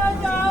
加油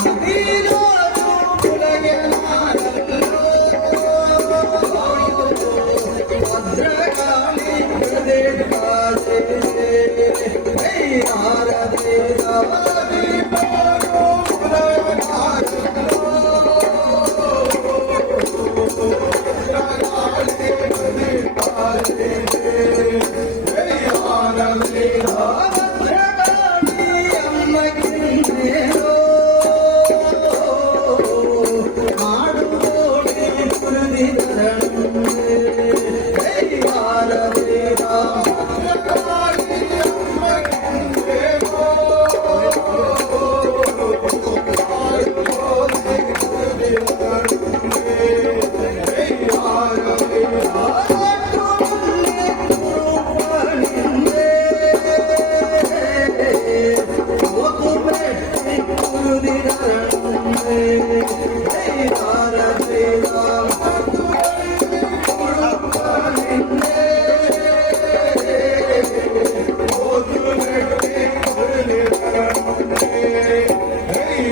¡Y no!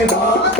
के बाद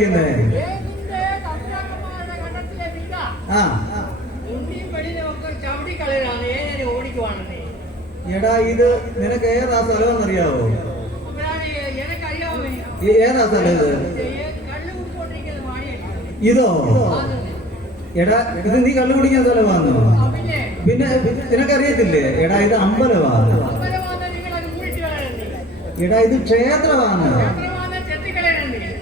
കർഷകന്മാരുടെ ആ. എടാ ഇത് നിനക്ക് ഏതാ സ്ഥലം എന്നറിയാവോ? ഏതാ സ്ഥലം ഇത്? ഇതോ? എടാ ഇത് നീ കള്ളു കുടിക്കാൻ സ്ഥലമാണോ പിന്നെ? പിന്നെ നിനക്കറിയത്തില്ലേ? എടാ ഇത് അമ്പലമാണ്. എടാ ഇത് ക്ഷേത്രമാണ്.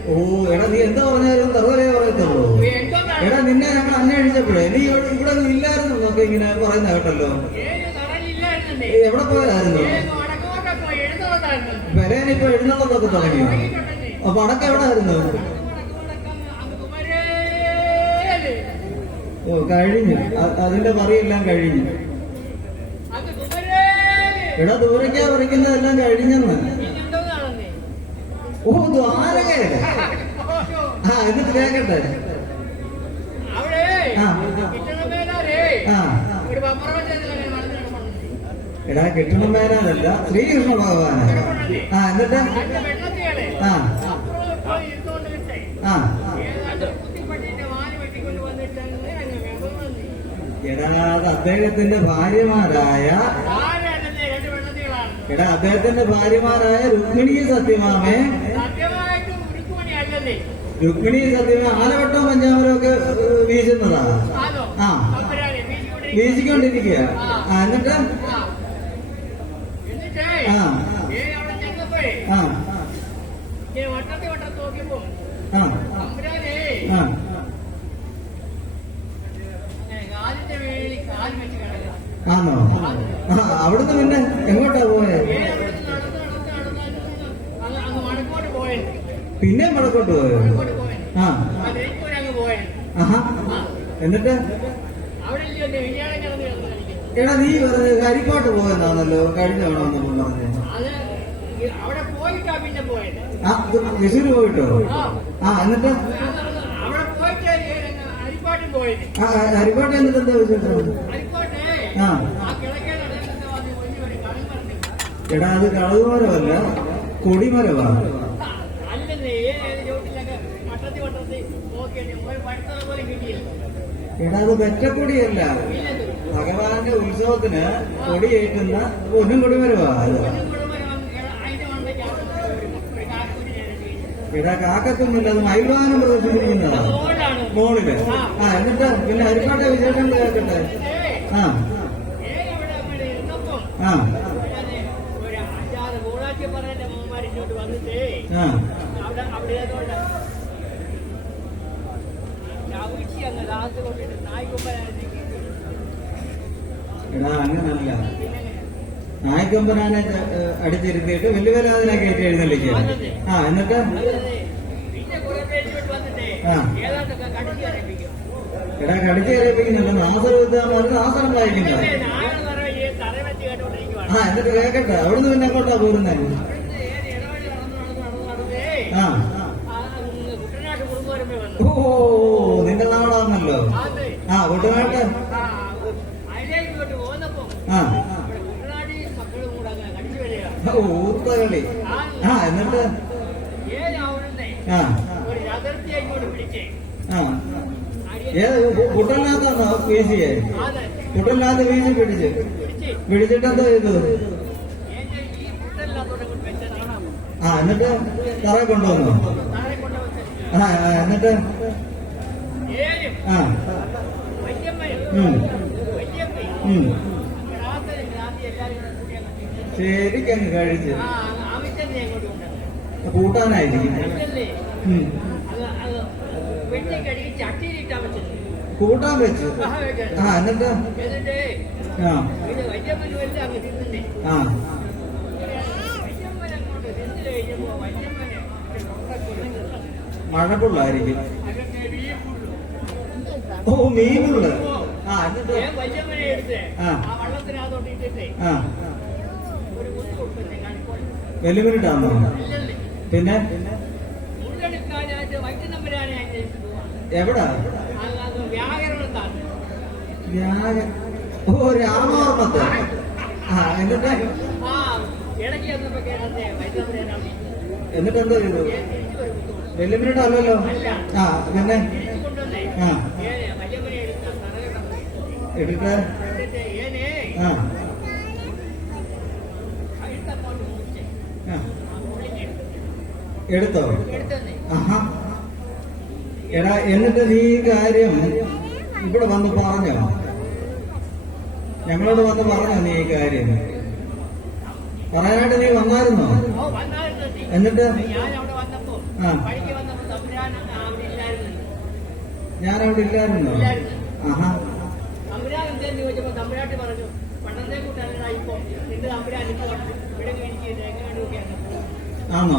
ഓ എടാ നീ എന്താ പറഞ്ഞാലും തറവരെ പറയത്തുള്ളൂ എടാ നിന്നെ ഞങ്ങൾ അന്വേഷിച്ചപ്പോഴേ നീ ഇവിടെ ഇവിടെ ഇല്ലായിരുന്നു നമുക്ക് ഇങ്ങനെ പറയുന്ന കേട്ടല്ലോ. എവിടെ പോയതായിരുന്നു? പെരേനിപ്പോ എഴുന്നള്ളതൊക്കെ തുടങ്ങിയോ അപ്പൊ അടക്കം എവിടെ ആയിരുന്നു ഓ കഴിഞ്ഞു. അതിന്റെ പറയെല്ലാം കഴിഞ്ഞു. എടാ ദൂരയ്ക്കാ പറിക്കുന്നതെല്ലാം കഴിഞ്ഞെന്ന്. ഓ ദ്വാരകയുടെ ആ എന്നിട്ട് കേക്കട്ടെ എടാ കിട്ടണം മേനാനല്ല ശ്രീകൃഷ്ണ ഭഗവാനാ ആ എന്നിട്ട്? ആ. ആ. എടാ അത് അദ്ദേഹത്തിന്റെ ഭാര്യമാരായ എടാ അദ്ദേഹത്തിന്റെ ഭാര്യമാരായ രുക്മിണി സത്യമാമേ രുക്മിണി. സത്യമാ ആലവട്ടം പഞ്ചാമരം ഒക്കെ വീശുന്നതാ? ആ. വീശിക്കൊണ്ടിരിക്കുക ആ. എന്നിട്ട്? ആ. ആ. ആ. വട്ടത്തി നോക്കിയപ്പോ ആണോ ആ. അവിടുന്ന് പിന്നെ എങ്ങോട്ടാ പോയെ? പിന്നെ വടക്കോട്ട് പോയോ? ആ. ആഹാ. എന്നിട്ട്? എടാ നീ പറഞ്ഞ കരിക്കോട്ട് പോയെന്നാണല്ലോ കഴിഞ്ഞ വേണമെന്ന് പറഞ്ഞു അത് ഈ അവിടെ പോയിട്ടാ പിന്നെ പോയത്. ആ പോയിട്ടോ? ആ. എന്നിട്ട്? അവിടെ പോയിട്ട് അരിപ്പാട്ടും പോയത്. ആ കരിക്കോട്ട് എന്നിട്ട് എന്താ വിശേഷം? ആ. എടാ അത് കളകുമരമല്ല കൊടിമരമാണ് അല്ലെന്നേ ഏത് ചോട്ടിലൊക്കെ വട്ടത്തി വട്ടത്തി നോക്കിയിട്ട് ഒരു പഠിത്തം പോലും കിട്ടിയില്ല എടാ അത് വെറ്റക്കൊടിയല്ല ഭഗവാന്റെ ഉത്സവത്തിന് കൊടിയേറ്റുന്ന അത് ഒന്നും കൂടി വരെ വന്ന് ഏ- അതിന്റെ മണ്ടയ്ക്കാണ് ഒരു ഒരു കാക്കൂരി ചെയ്തത്. എടാ കാക്കത്തൊന്നുമില്ല അത് മയിൽവാഹനം പ്രദർശിപ്പിക്കുന്നതാ. മോളിൽ. ആ എന്നിട്ട് പിന്നെ അരിപ്പാട്ട വിശേഷം കേൾക്കട്ടെ ആ. ആ. ആ. എടാ അങ്ങനല്ല നായ്ക്കൊമ്പനാനെ അടിച്ചിരുത്തിയിട്ട് വെല്ലുവരാതിനെ കയറ്റി എഴുന്നള്ളിക്കുക ആ എന്നിട്ട്? എടാ കടിച്ചു കയറിപ്പിക്കുന്നുണ്ട് നാസറുദ്ധാമത് നാസരം വായിക്കുന്ന. നാളെ തറ ഈ തറ വെച്ച് കേട്ടോണ്ടിരിക്കുവാണ്. ആ എന്നിട്ട് കേക്കട്ടെ. അവിടുന്ന് പിന്നെ എങ്ങോട്ടാ പോരുന്നത് ആ. ഓ. കടിച്ചു വരിക. ആ ഊർത്തകളി ആ എന്നിട്ട്? ആ. ആ. ഏത് കുട്ടനാത്താണോ വീശിയേ? അതെ. കുട്ടനാത്ത് വീശി പിടിച്ച്. പിടിച്ച്. പിടിച്ചിട്ട് എന്താ ചെയ്തു ആ എന്നിട്ട് തറ കൊണ്ടുവന്നു? ആ ആ, എന്നിട്ട്? ആ. ശരിക്കങ്ങ് കഴിച്ച് കൂട്ടാനായിരിക്കും. കൂട്ടാൻ വെച്ചു. ആ എന്നിട്ടാ? ആ. ആ ഓ മീനുള്ളു ആ എന്നിട്ട് ആ. ആ വെല്ലുവിളിട്ടാണോ ഇല്ലല്ലേ. പിന്നെ? എവിടാ? ഓ രാമവർമ്മത്ത് ആ എന്നിട്ട്? എന്നിട്ട് എന്താ ചെയ്തു വെല്ലുമിനിട്ട് അല്ലല്ലോ ആ പിന്നെ? ആ. എടുത്ത് ആ. ആഹാ. എടാ എന്നിട്ട് നീ ഈ കാര്യം ഇവിടെ വന്ന് പറഞ്ഞോ? ഞങ്ങളോട് വന്ന് പറഞ്ഞോ നീ ഈ കാര്യം? പറയാനായിട്ട് നീ വന്നായിരുന്നോ. എന്നിട്ട്? ആ. ഇല്ലായിരുന്നോ ഇല്ലായിരുന്നു? ആഹാ. തമ്പുരാൻ എന്തെന്ന് ചോദിച്ചപ്പോ തമ്പുരാട്ടി പറഞ്ഞു പണ്ടത്തെ കൂട്ടല്ല ഇപ്പൊ നിന്റെ തമ്പുരാൻ ഇപ്പൊ ഇവിടെ ആണോ?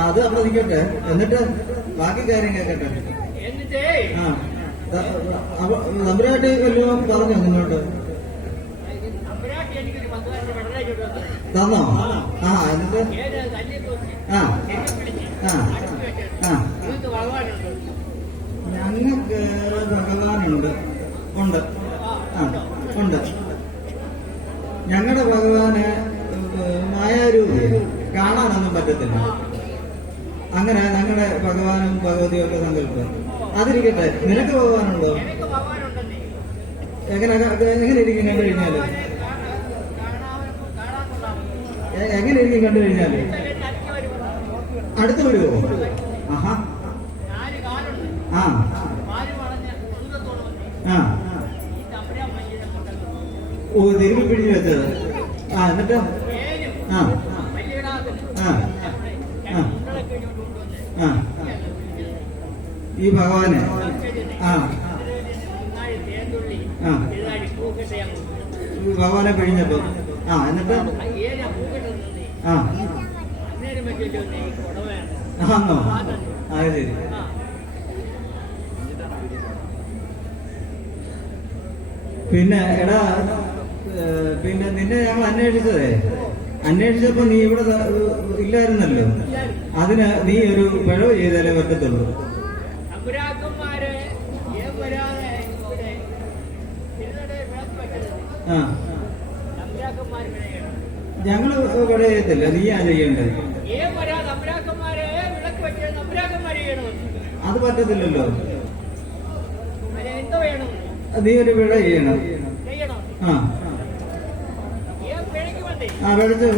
അത് അവിടെ നിൽക്കട്ടെ എന്നിട്ട് ബാക്കി കാര്യം കേൾക്കട്ടെ എന്നിട്ടേ? ആ തമ്പുരാട്ടി വല്ലതും പറഞ്ഞോ നിന്നോട്ട് തന്നോ? ആ. എന്നിട്ട്? ആ. ആ. ആ നിങ്ങൾക്ക് ഭഗവാനുണ്ട് ഞങ്ങൾക്ക് ഭഗവാനുണ്ട് ഉണ്ട്. ഉണ്ട്. ഞങ്ങളുടെ ഭഗവാന് മായാരൂപി കാണാനൊന്നും പറ്റത്തില്ല. അങ്ങനെ ഞങ്ങളുടെ ഭഗവാനും ഭഗവതിയും ഒക്കെ സങ്കല്പം അതിരിക്കട്ടെ നിനക്ക് ഭഗവാനുണ്ടോ? എങ്ങനെ എങ്ങനെ ഇരിക്കും കണ്ടു കഴിഞ്ഞാൽ? എങ്ങനെ ഇരിക്കും കണ്ടു കഴിഞ്ഞാൽ? അടുത്ത് വരുമോ ആഹാ. ആ. ആ ഈ തമ്പുരാൻ മയ്യനെ കൊണ്ടല്ലോ ഓ തിരുമ്പി പിടിച്ചു വെച്ചത്. ആ എന്നിട്ട്? ആ. ആ. ഈ ഭഗവാനെ? ആ. ആ. ഭഗവാനെ പിഴിഞ്ഞപ്പോ? ആ എന്നിട്ട്? ആ. ആണോ അത് ശരി. പിന്നെ എടാ പിന്നെ നിന്നെ ഞങ്ങൾ അന്വേഷിച്ചതേ? അന്വേഷിച്ചപ്പോ നീ ഇവിടെ ഇല്ലായിരുന്നല്ലോ. അതിന് നീ ഒരു പിഴവ് ചെയ്താലേ പറ്റത്തുള്ളൂ. ആ. ഏൻ ഇവിടെ ചെയ്യത്തില്ല. നീയാ ചെയ്യേണ്ടത്. അത് പറ്റത്തില്ലല്ലോ. നീ ഒരു പിഴ ചെയ്യണം? ആ. ആ പിഴച്ച്